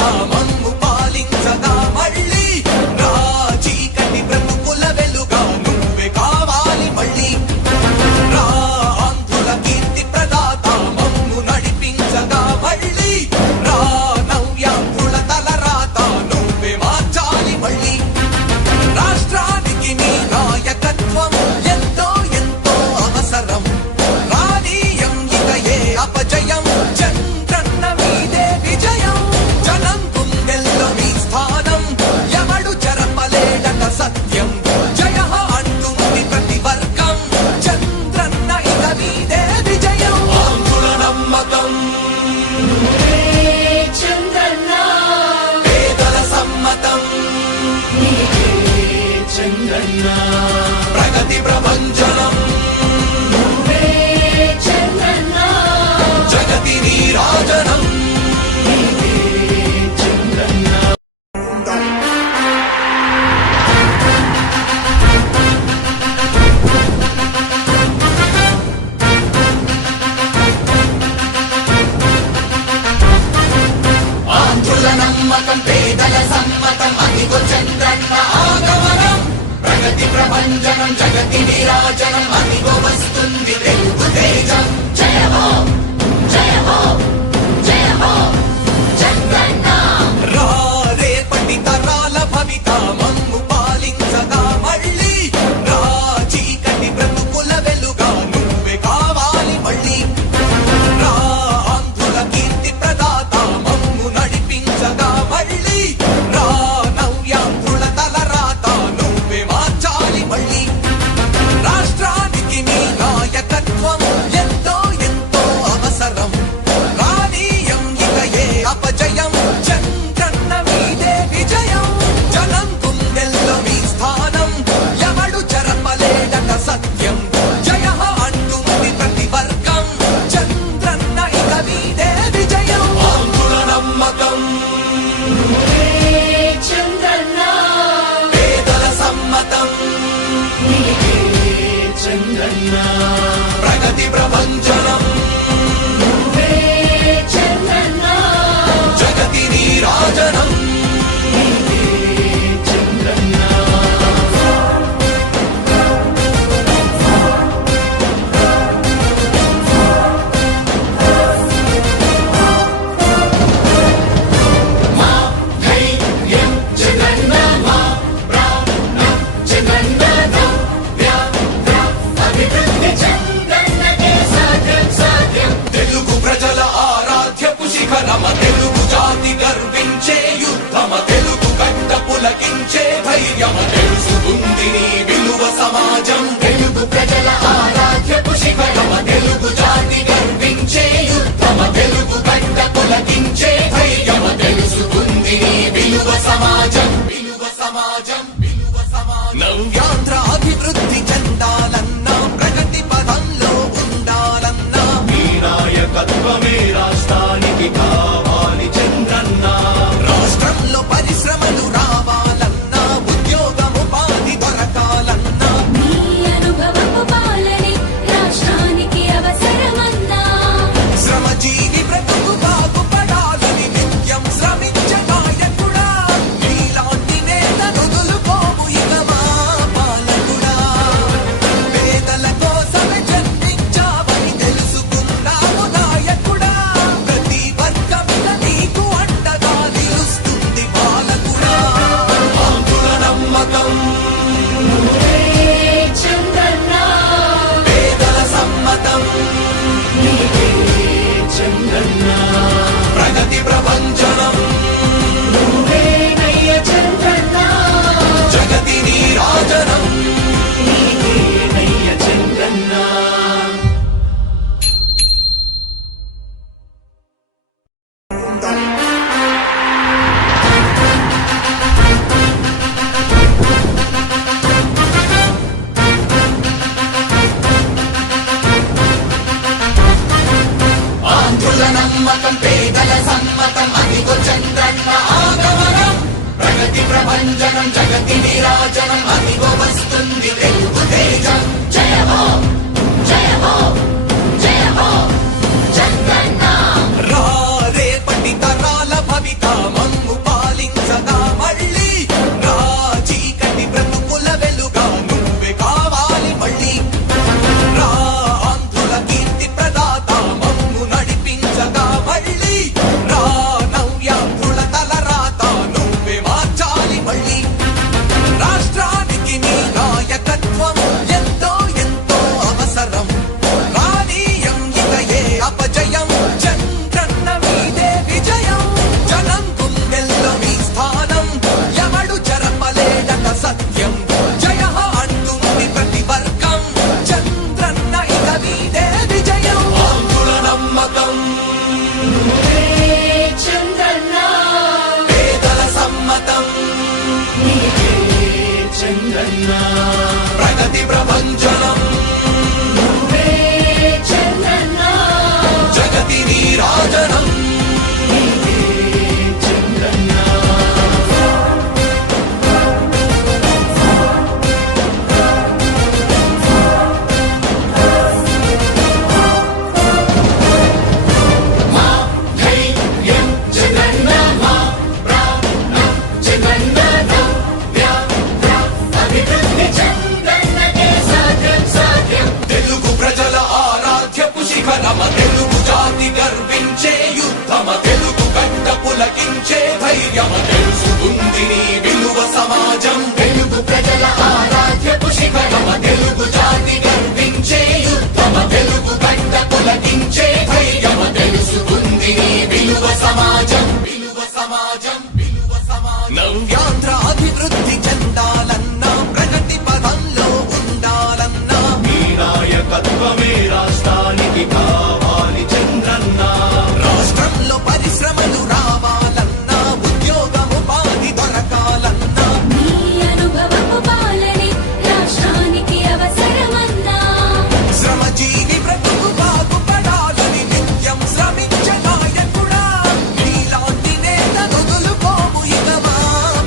భవిత మమ్ము పాలించగా మళ్ళీ రా చీకటి బ్రతుకుల వెలుగా నువ్వే కావాలి మళ్ళీ రా ఆంధ్రుల కీర్తి ప్రదాత మమ్ము నడిపించగా మళ్ళీ రా నవ్యాంధ్రుల తలరాత నువ్వే మార్చాలి మళ్ళీ రాష్ట్రానికి నీ నాయకత్వం ఎంతో ఎంతో అవసరం రానీయం ఇక ఏ అపజయం చంద్రన్న మీదే విజయం జనం గుండెల్లో మీ స్థానం ఎవడు చెరపలేడట సత్యం జయ అంటుంది ప్రతి వర్గం చంద్రన్న ఇక మీదే విజయం ఆంధ్రుల నమ్మకం చంద్రన్న పేదల సమ్మతం చంద్రన్న ప్రగతి ప్రభంజనం చంద్రన్న జగతి నీరాజనం చంద్రన్న ఆంధ్రుల నమ్మకం పేదల సమ్మతం అదిగో చంద్రన్న ఆగమనం ప్రగతి ప్రభంజనం జగతి నీరాజనం అదిగో వస్తుంది తెలుగు తేజం జయ హో జయ హో జయ హో చంద్రన్న రా రేపటి తరాల భవిత మమ్ము పాలించగా మళ్ళీ రా చీకటి బ్రతుకుల వెలుగా నువ్వే కావాలి మళ్ళీ రా ఆంధ్రుల కీర్తి ప్రదాత మమ్ము నడిపించగా మళ్ళీ రా నవ్యాంధ్రుల తలరాత నువ్వే మార్చాలి మళ్ళీ రాష్ట్రానికి నీ నాయకత్వం ఎంతో ఎంతో అవసరం రానీయం ఇక ఏ అపజయం చంద్రన్న మీదే విజయం జనం గుండెల్లో మీ స్థానం ఎవడు చెరపలేడట సత్యం జయ అంటుంది ప్రతి వర్గం చంద్రన్న ఇక మీదే విజయం ఆంధ్రుల నమ్మకం చంద్రన్న పేదల సమ్మతం చంద్రన్న ప్రగతి ప్రభంజనం చంద్రన్న జగతి నీరాజనం చంద్రన్న మా ధైర్యం చంద్రన్న మా ప్రాణం చంద్రన్న నవ్య అభివృద్ధి చంద్రన్నకే సాధ్యం సాధ్యం తెలుగు ప్రజల ఆరాధ్యపు శిఖరమ తెలుగు జాతి గర్వించే యుద్ధమ తెలుగు గడ్డ పులకించే ధైర్యమ తెలుసుకుంది నీ విలువ సమాజం తెలుగు ప్రజల ఆరాధ్యపు శిఖరమ తెలుగు జాతి గర్వించే యుద్ధమ తెలుగు గడ్డ పులకించే ధైర్యమ తెలుసుకుంది నీ విలువ సమాజం విలువ సమాజం విలువ సమాజం నవ్యాంధ్ర అభివృద్ధి చెందాలన్నా ప్రగతి పదంలో ఉండాలన్నా నీ నాయకత్వమే రాష్ట్రానికి కావాలి చంద్రన్న రాష్ట్రంలో పరిశ్రమలు రావాలన్నా ఉద్యోగముపాధి దొరకాలన్నా నీ అనుభవపు పాలనే రాష్ట్రానికి అవసరమన్నా శ్రమజీవి బ్రతుకు బాగుపడాలని నిత్యం శ్రమించే నాయకుడా నీలాంటి నేత నుదులుకోవు ఇక మా పాలకుడా పేదల కోసమే జన్మించావని తెలుసుకున్నావు నాయకుడా ప్రతి వర్గమిద నీకు అండగా నిలుస్తుంది పాలకుడా ఆంధ్రుల నమ్మకం చంద్రన్న పేదల సమ్మతం చంద్రన్న ప్రగతి ప్రభంజనం నువ్వేనయ్య చంద్రన్న జగతి నీరాజనం నీకేనయ్య చంద్రన్న ఆంధ్రుల నమ్మకం పేదల సమ్మతం అదిగో చంద్రన్న ఆగమనం ప్రగతి ప్రభంజనం జగతి నీరాజనం అదిగో వస్తుంది తెలుగు తేజం జయ హో జయ హో జయ హో చంద్రన్న రా రేపటి తరాల భవిత మమ్ము ప్రభంజనం నువ్వే చంద్రన్న జగతి నీరాజనం మా ధైర్యం చంద్రన్న మా ప్రాణం చంద్రన్న నవ్య అభివృద్ధి చంద్రన్నకే సాధ్యం సాధ్యం తెలుగు ప్రజల ఆరాధ్యపు శిఖరమ తెలుగు జాతి గర్వించే యుద్ధమ తెలుగు గడ్డ పులకించే ధైర్యమ తెలుసుకుంది నీ విలువ సమాజం తెలుగు ప్రజల ఆరాధ్యపు శిఖరమ తెలుగు జాతి గర్వించే యుద్ధమ తెలుగు గడ్డ పులకించే ధైర్యమ తెలుసుకుంది నీ విలువ సమాజం విలువ సమాజం విలువ సమాజం నవ్యాంధ్ర అభివృద్ధి చెందాలన్నా ప్రగతి పదంలో ఉండాలన్నా నీ నాయకత్వమే రాష్ట్రానికి కావాలి చంద్రన్న రాష్ట్రంలో పరిశ్రమలు రావాలన్నా ఉద్యోగం ఉపాధి దొరకాలన్నా నీ అనుభవపు పాలనే రాష్ట్రానికి అవసరమన్నా శ్రమజీవి బ్రతుకు బాగుపడాలని నిత్యం శ్రమించే నాయకుడా నీలాంటి నేత వదులుకోము ఇక మా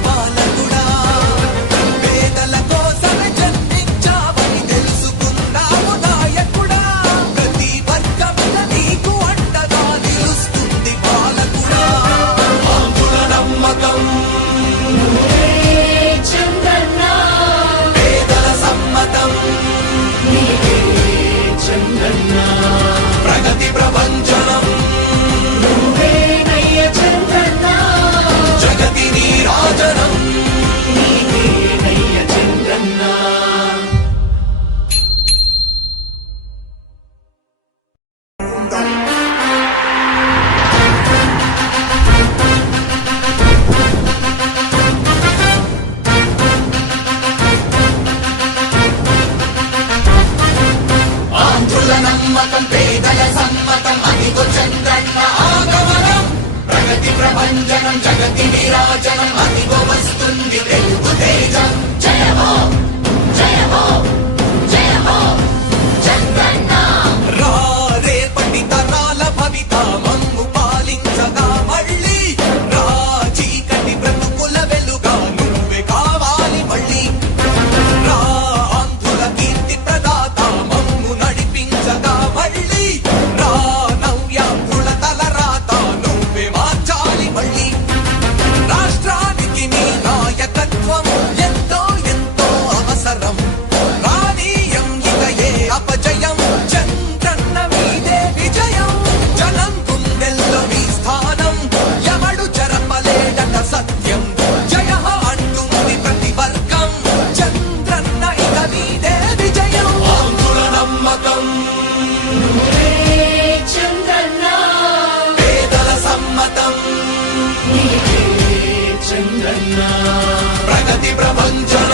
పాలకుడా పేదల కోసమే జన్మించావని తెలుసుకున్నావు నాయకుడా ప్రతి వర్గమున నీకు అండగా నిలుస్తుంది పాలకుడా ఆంధ్రుల నమ్మకం నువ్వే చంద్రన్న పేదల సమ్మతం నీవే చంద్రన్న ప్రగతి ప్రభంజనం నువ్వే నయ్య చంద్రన్న జగతి నీరాజనం నయ్య చంద్రన్న ఆంధ్రుల నమ్మకం పేదల సమ్మతం అదిగో చంద్రన్న ఆగమనం ప్రగతి ప్రభంజనం జగతి నీరాజనం అదిగో వస్తుంది తెలుగు తేజం జయ హో జయ హో జయ హో చంద్రన్న రా రేపటి తరాల భవిత మమ్ము పాలించగా మళ్ళీ రా చీకటి బ్రతుకుల వెలుగా నువ్వే కావాలి మళ్ళీ రా ఆంధ్రుల కీర్తి ప్రదాత మమ్ము నడిపించగా మళ్ళీ రా నవ్యాంధ్రుల తలరాత నువ్వే మార్చాలి మళ్ళీ రాష్ట్రానికి నీ నాయకత్వం ఎంతో ఎంతో అవసరం రానీయం ఇక ఏ అపజయం చంద్రన్న మీదే విజయం జనం గుండెల్లో మీ స్థానం ఎవడు చెరపలేడట సత్యం జయ అంటుంది ప్రతి వర్గం చంద్రన్న ఇక మీదే విజయం ఆంధ్రుల నమ్మకం నువ్వే చంద్రన్న పేదల సమ్మతం నీవే చంద్రన్న ప్రగతి ప్రభంజనం